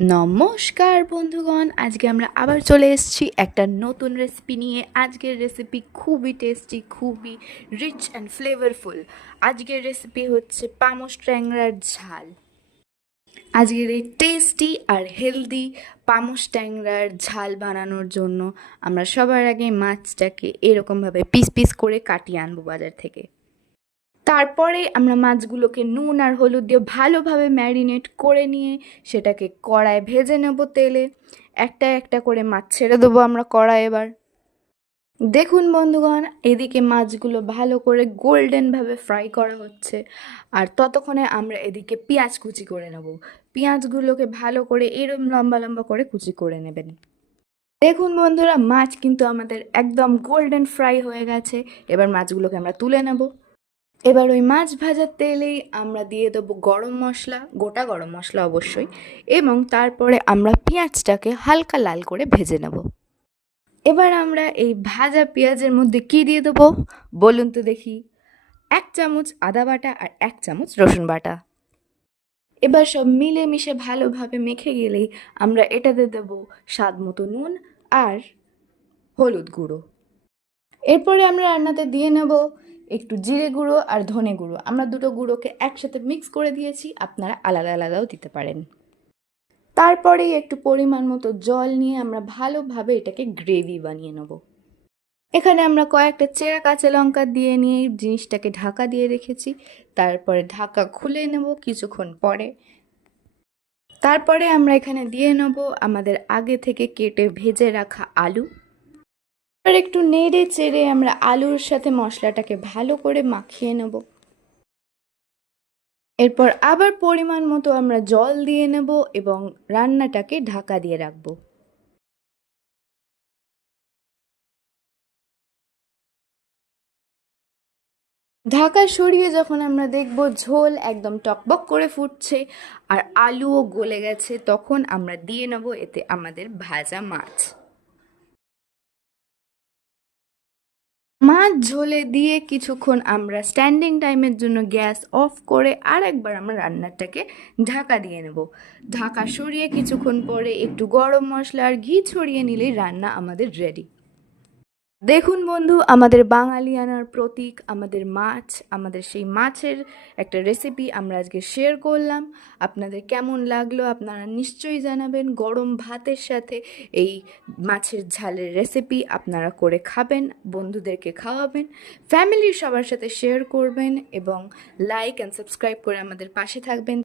নমস্কার বন্ধুগণ, আজকে আমরা আবার চলে এসেছি একটা নতুন রেসিপি নিয়ে। আজকের রেসিপি খুবই টেস্টি, খুবই রিচ অ্যান্ড ফ্লেভারফুল। আজকের রেসিপি হচ্ছে পামোশ ট্যাংরার ঝাল। আজকের এই টেস্টি আর হেলদি পামোশ ট্যাংরার ঝাল বানানোর জন্য আমরা সবার আগে মাছটাকে এরকমভাবে পিস পিস করে কাটিয়ে আনবো বাজার থেকে। তারপরে আমরা মাছগুলোকে নুন আর হলুদ দিয়ে ভালোভাবে ম্যারিনেট করে নিয়ে সেটাকে কড়ায় ভেজে নেব তেলে। একটা একটা করে মাছ ছেড়ে দেবো আমরা কড়াই। এবার দেখুন বন্ধুগণ, এদিকে মাছগুলো ভালো করে গোল্ডেনভাবে ফ্রাই করা হচ্ছে, আর ততক্ষণে আমরা এদিকে পেঁয়াজ কুচি করে নেব। পেঁয়াজগুলোকে ভালো করে এরম লম্বা লম্বা করে কুচি করে নেবেন। দেখুন বন্ধুরা, মাছ কিন্তু আমাদের একদম গোল্ডেন ফ্রাই হয়ে গেছে। এবার মাছগুলোকে আমরা তুলে নেব। এবার ওই মাছ ভাজার তেলেই আমরা দিয়ে দেবো গরম মশলা, গোটা গরম মশলা অবশ্যই, এবং তারপরে আমরা পেঁয়াজটাকে হালকা লাল করে ভেজে নেব। এবার আমরা এই ভাজা পেঁয়াজের মধ্যে কি দিয়ে দেবো বলুন তো দেখি? 1 চামচ আদা বাটা আর 1 চামচ রসুন বাটা। এবার সব মিলেমিশে ভালোভাবে মেখে গেলেই আমরা এটাতে দেবো স্বাদ মতো নুন আর হলুদ গুঁড়ো। এরপরে আমরা রান্নাতে দিয়ে নেব একটু জিরে গুঁড়ো আর ধনে গুঁড়ো। আমরা দুটো গুঁড়োকে একসাথে মিক্স করে দিয়েছি, আপনারা আলাদা আলাদাও দিতে পারেন। তারপরেই একটু পরিমাণ মতো জল নিয়ে আমরা ভালোভাবে এটাকে গ্রেভি বানিয়ে নেব। এখানে আমরা কয়েকটা চেরা কাঁচা লঙ্কা দিয়ে নিয়ে জিনিসটাকে ঢাকা দিয়ে রেখেছি। তারপরে ঢাকা খুলে নেব কিছুক্ষণ পরে। তারপরে আমরা এখানে দিয়ে নেব আমাদের আগে থেকে কেটে ভেজে রাখা আলু। আর একটু নেড়ে চেড়ে আমরা আলুর সাথে মশলাটাকে ভালো করে মাখিয়ে নেব। এরপর আবার পরিমাণ মতো আমরা জল দিয়ে নেব এবং রান্নাটাকে ঢাকা দিয়ে রাখব। ঢাকা সরিয়ে যখন আমরা দেখব ঝোল একদম টকবক করে ফুটছে আর আলুও গলে গেছে, তখন আমরা দিয়ে নেব এতে আমাদের ভাজা মাছ। মাছ ঝোলে দিয়ে কিছুক্ষণ আমরা স্ট্যান্ডিং টাইমের জন্য গ্যাস অফ করে আর একবার আমরা রান্নাটাকে ঢাকা দিয়ে নেব। ঢাকা সরিয়ে কিছুক্ষণ পরে একটু গরম মশলা আর ঘি ছড়িয়ে নিলেই রান্না আমাদের রেডি। দেখুন বন্ধু, আমাদের বাঙালিয়ানার প্রতীক আমাদের মাছ, আমাদের সেই মাছের একটা রেসিপি আমরা আজকে শেয়ার করলাম। আপনাদের কেমন লাগলো আপনারা নিশ্চয়ই জানাবেন। গরম ভাতের সাথে এই মাছের ঝালের রেসিপি আপনারা করে খাবেন, বন্ধুদেরকে খাওয়াবেন, ফ্যামিলির সবার সাথে শেয়ার করবেন এবং লাইক অ্যান্ড সাবস্ক্রাইব করে আমাদের পাশে থাকবেন।